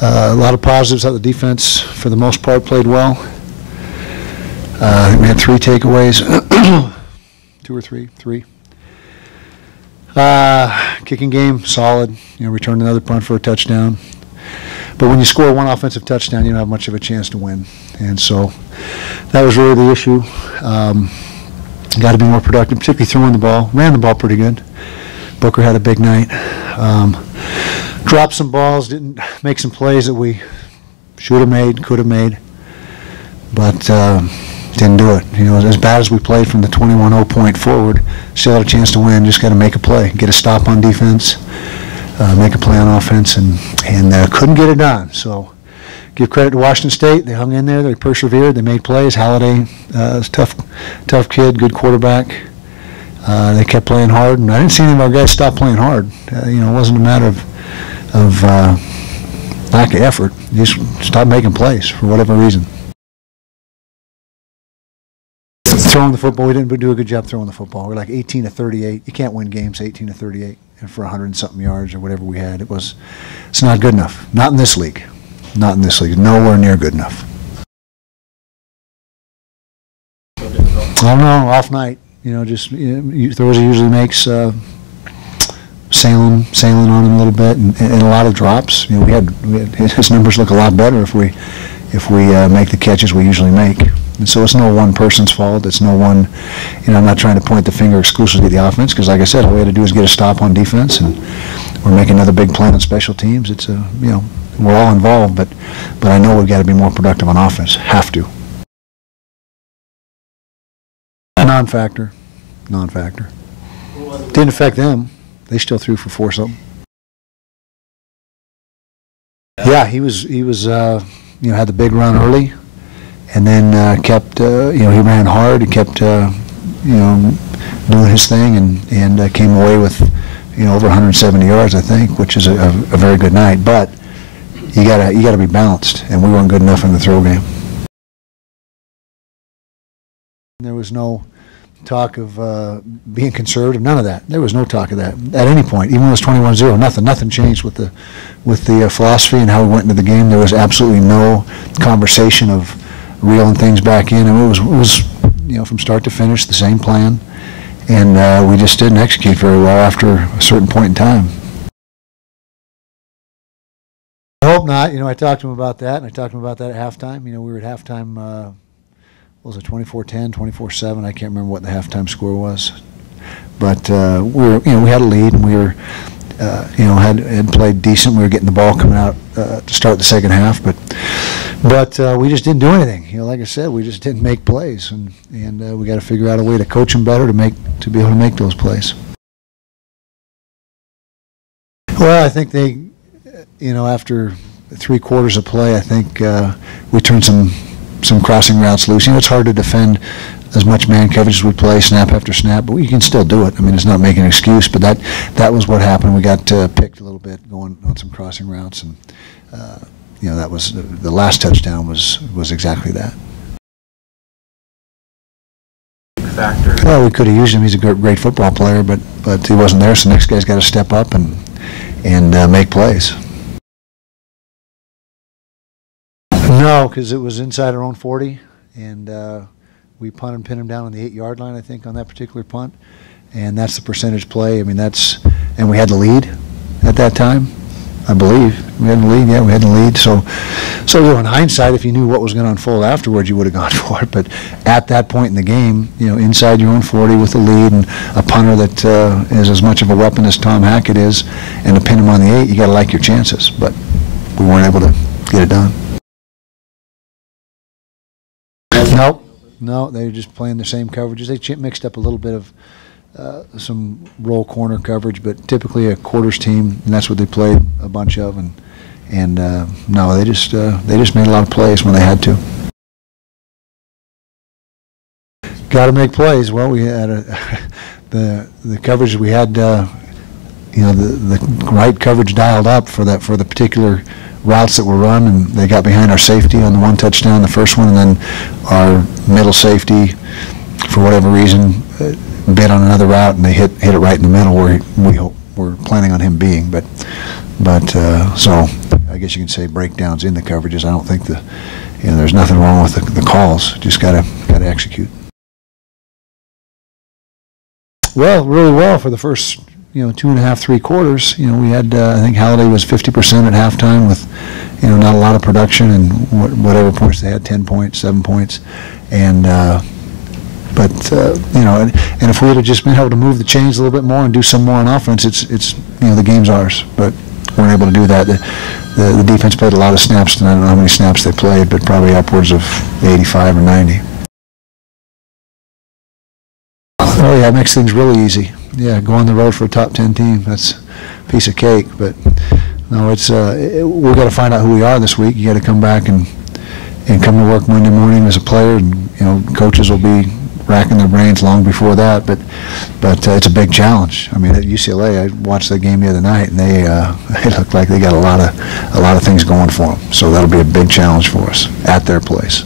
A lot of positives. How the defense, for the most part, played well. I think we had 3 takeaways, 2 or 3, 3. Kicking game, solid. Returned another punt for a touchdown. But when you score 1 offensive touchdown, you don't have much of a chance to win. And so that was really the issue. Got to be more productive, particularly throwing the ball. Ran the ball pretty good. Booker had a big night. Dropped some balls, didn't make some plays that we should have made, could have made, but didn't do it. As bad as we played from the 21-0 point forward, still had a chance to win. Just got to make a play, get a stop on defense, make a play on offense, and couldn't get it done. So give credit to Washington State. They hung in there. They persevered. They made plays. Halliday is a tough kid, good quarterback. They kept playing hard, and I didn't see any of our guys stop playing hard. It wasn't a matter of lack of effort. You just stopped making plays for whatever reason. Throwing the football, we didn't do a good job throwing the football. We're like 18 to 38. You can't win games 18 to 38 for 100-something yards or whatever we had. It's not good enough. Not in this league. Not in this league. Nowhere near good enough. I don't know. Off night. Throws he usually makes. Sailing on him a little bit, and a lot of drops. We had his numbers look a lot better if we make the catches we usually make. And so it's no one person's fault. It's no one. I'm not trying to point the finger exclusively at the offense, because, like I said, all we had to do is get a stop on defense, and we're making another big play on special teams. It's we're all involved, but I know we've got to be more productive on offense. Have to. Non-factor. Didn't affect them. They still threw for 4-something. Yeah, he was had the big run early, and then kept he ran hard. He kept doing his thing, and came away with over 170 yards, I think, which is a very good night. But you gotta be balanced, and we weren't good enough in the throw game. There was no talk of being conservative, none of that. There was no talk of that at any point, even when it was 21-0. Nothing changed with the philosophy and how we went into the game. There was absolutely no conversation of reeling things back in. And it was from start to finish the same plan, and we just didn't execute very well after a certain point in time. I hope not. I talked to him about that, and I talked to him about that at halftime. We were at halftime. What was it, 24-10, 24-7? I can't remember what the halftime score was, but we had a lead, and we were, had played decent. We were getting the ball coming out to start the second half, but we just didn't do anything. Like I said, we just didn't make plays, and we got to figure out a way to coach them better to be able to make those plays. Well, I think they, after 3 quarters of play, I think we turned some crossing routes loose. It's hard to defend as much man coverage as we play snap after snap, but we can still do it. It's not making an excuse, but that was what happened. We got picked a little bit going on some crossing routes, and that was the last touchdown was exactly that. Factor. Well, we could have used him. He's a great football player, but he wasn't there, so the next guy's got to step up and make plays. No, because it was inside our own 40, and we punt and pin him down on the 8-yard line, I think, on that particular punt, and that's the percentage play. And we had the lead at that time, I believe. We had the lead. Yeah, we had the lead. So in hindsight, if you knew what was going to unfold afterwards, you would have gone for it. But at that point in the game, inside your own 40 with the lead, and a punter that is as much of a weapon as Tom Hackett is, and to pin him on the 8, you got to like your chances. But we weren't able to get it done. No, they were just playing the same coverages. They mixed up a little bit of some roll corner coverage, but typically a quarters team, and that's what they played a bunch of. And no, they just made a lot of plays when they had to. Got to make plays. Well, we had the coverage we had. The right coverage dialed up for the particular routes that were run, and they got behind our safety on the 1 touchdown, the first one, and then our middle safety, for whatever reason, bit on another route, and they hit it right in the middle where we were planning on him being. But so I guess you can say, breakdowns in the coverages. I don't think there's nothing wrong with the calls. Just gotta execute. Well, really well for the first 2.5, 3 quarters. We had I think Halliday was 50% at halftime with not a lot of production and whatever points they had, 10 points, 7 points, and but and if we had just been able to move the chains a little bit more and do some more on offense, it's the game's ours. But we weren't able to do that. The defense played a lot of snaps, and I don't know how many snaps they played, but probably upwards of 85 or 90. Oh yeah, it makes things really easy. Yeah, go on the road for a top 10 team. That's a piece of cake. But no, it's we've got to find out who we are this week. You got to come back and come to work Monday morning as a player, and coaches will be racking their brains long before that. But it's a big challenge. I mean, at UCLA, I watched that game the other night, and they look like they got a lot of things going for them. So that'll be a big challenge for us at their place.